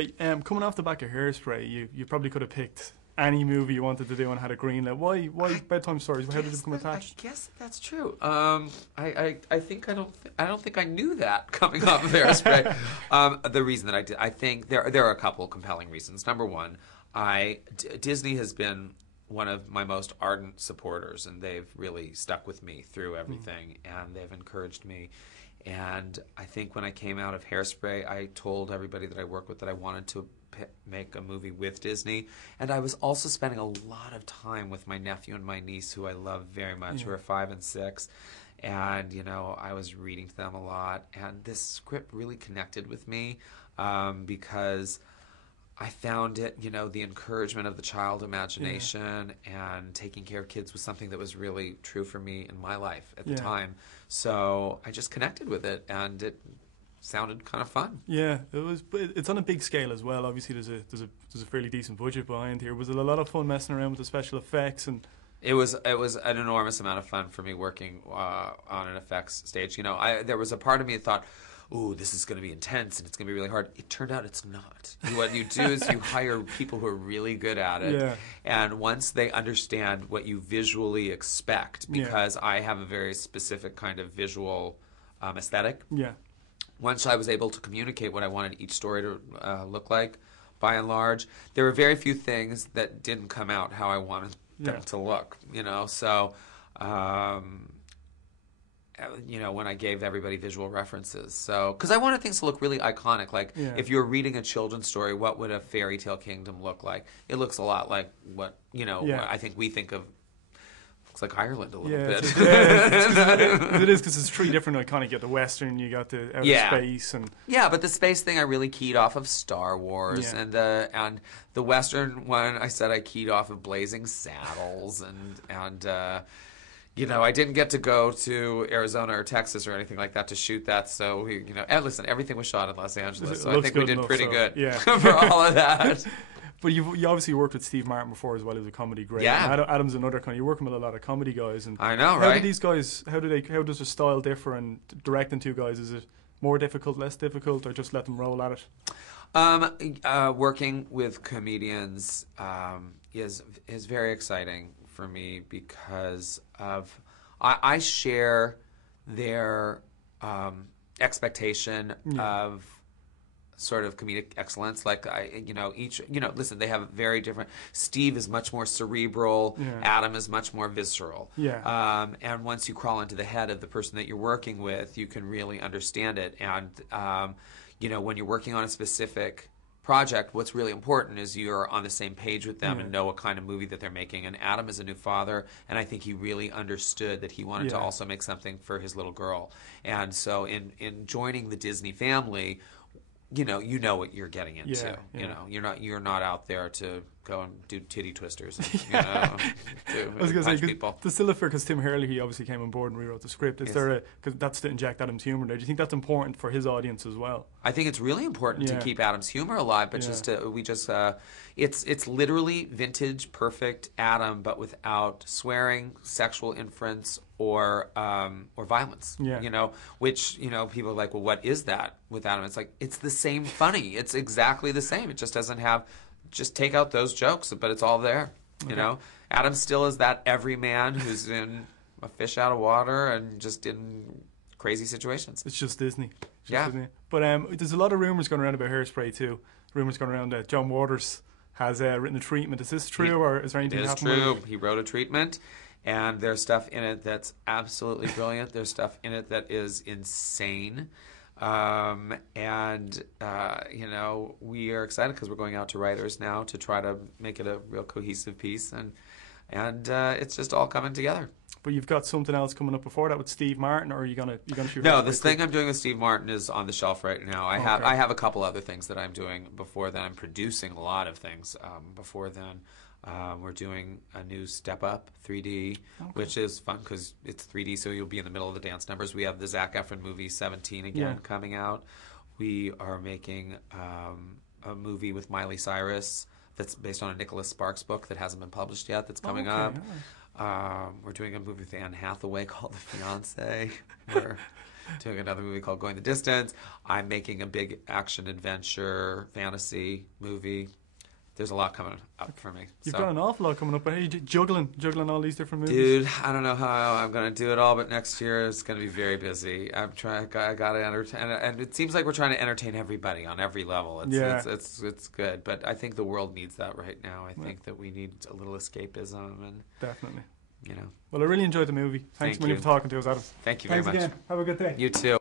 Hey, coming off the back of Hairspray, you probably could have picked any movie you wanted to do and had a green lit. Why Bedtime Stories? How did it become attached? I guess that's true. I think I don't think I knew that coming off of Hairspray. The reason that I did, I think there are a couple of compelling reasons. Number one, Disney has been one of my most ardent supporters, and they've really stuck with me through everything, and they've encouraged me. And I think when I came out of Hairspray, I told everybody that I work with that I wanted to make a movie with Disney. And I was also spending a lot of time with my nephew and my niece, who I love very much, who are 5 and 6. And, you know, I was reading to them a lot. And this script really connected with me because I found it, you know, the encouragement of the child imagination and taking care of kids was something that was really true for me in my life at the time. So I just connected with it, and it sounded kind of fun. Yeah, it was. It's on a big scale as well. Obviously, there's a fairly decent budget behind here. Was it a lot of fun messing around with the special effects? And it was an enormous amount of fun for me working on an effects stage. You know, there was a part of me that thought, ooh, this is going to be intense and it's going to be really hard. It turned out it's not. What you do is you hire people who are really good at it. And once they understand what you visually expect, because I have a very specific kind of visual aesthetic. Once I was able to communicate what I wanted each story to look like, by and large, there were very few things that didn't come out how I wanted them to look, you know. So you know, when I gave everybody visual references. So, because I wanted things to look really iconic. Like, if you're reading a children's story, what would a fairy tale kingdom look like? It looks a lot like what, you know, I think we think of. Looks like Ireland a little bit. It is, because it's 3 different iconic. You got the Western, you got the outer space. And but the space thing I really keyed off of Star Wars. And the Western one, I said I keyed off of Blazing Saddles. And you know, I didn't get to go to Arizona or Texas or anything like that to shoot that. So, you know, and listen, everything was shot in Los Angeles. So I think we did pretty good for all of that. But you obviously worked with Steve Martin before as well, who's a comedy great. Adam's another kind. You're working with a lot of comedy guys. And I know, right? How do these guys? How does their style differ? And directing 2 guys, is it more difficult, less difficult, or just let them roll at it? Working with comedians is very exciting for me because I share their expectation of sort of comedic excellence. Like, listen, they have very different. Steve is much more cerebral. Adam is much more visceral. And once you crawl into the head of the person that you're working with, you can really understand it. And, you know, when you're working on a specific project, what's really important is you're on the same page with them and know what kind of movie that they're making. And Adam is a new father, and I think he really understood that he wanted to also make something for his little girl. And so in joining the Disney family, you know what you're getting into. You know, you're not out there to go and do titty twisters. And, you know, I was going to say, people. The still because Tim Hurley, he obviously came on board and rewrote the script. Is there because that's to inject Adam's humor there? Do you think that's important for his audience as well? I think it's really important to keep Adam's humor alive, but it's literally vintage, perfect Adam, but without swearing, sexual inference, or violence. You know, which, you know, people are like, well, what is that with Adam? It's like, it's the same funny. It's exactly the same. It just doesn't have. Just take out those jokes, but it's all there. You know, Adam still is that everyman who's in a fish out of water and just in crazy situations. It's just Disney. Disney. But there's a lot of rumors going around about Hairspray too. Rumors going around that John Waters has written a treatment. Is this true, or is there anything happening? It is true. He wrote a treatment, and there's stuff in it that's absolutely brilliant. There's stuff in it that is insane. You know, we are excited because we're going out to writers now to try to make it a real cohesive piece, and it's just all coming together. But you've got something else coming up before that with Steve Martin, or are you gonna shoot? No, this thing I'm doing with Steve Martin is on the shelf right now. I have a couple other things that I'm doing before then. I'm producing a lot of things before then. We're doing a new Step Up 3D, which is fun because it's 3D, so you'll be in the middle of the dance numbers. We have the Zac Efron movie 17 again coming out. We are making a movie with Miley Cyrus that's based on a Nicholas Sparks book that hasn't been published yet that's coming up. We're doing a movie with Anne Hathaway called The Fiancé. doing another movie called Going the Distance. I'm making a big action adventure fantasy movie. There's a lot coming up for me. You've got an awful lot coming up. Are you juggling all these different movies? Dude, I don't know how I'm going to do it all, but next year is going to be very busy. I'm trying. I got to entertain, and it seems like we're trying to entertain everybody on every level. It's good, but I think the world needs that right now. I think that we need a little escapism, and definitely. You know. Well, I really enjoyed the movie. Thanks a million for talking to us, Adam. Thank you very much. Thanks again. Have a good day. You too.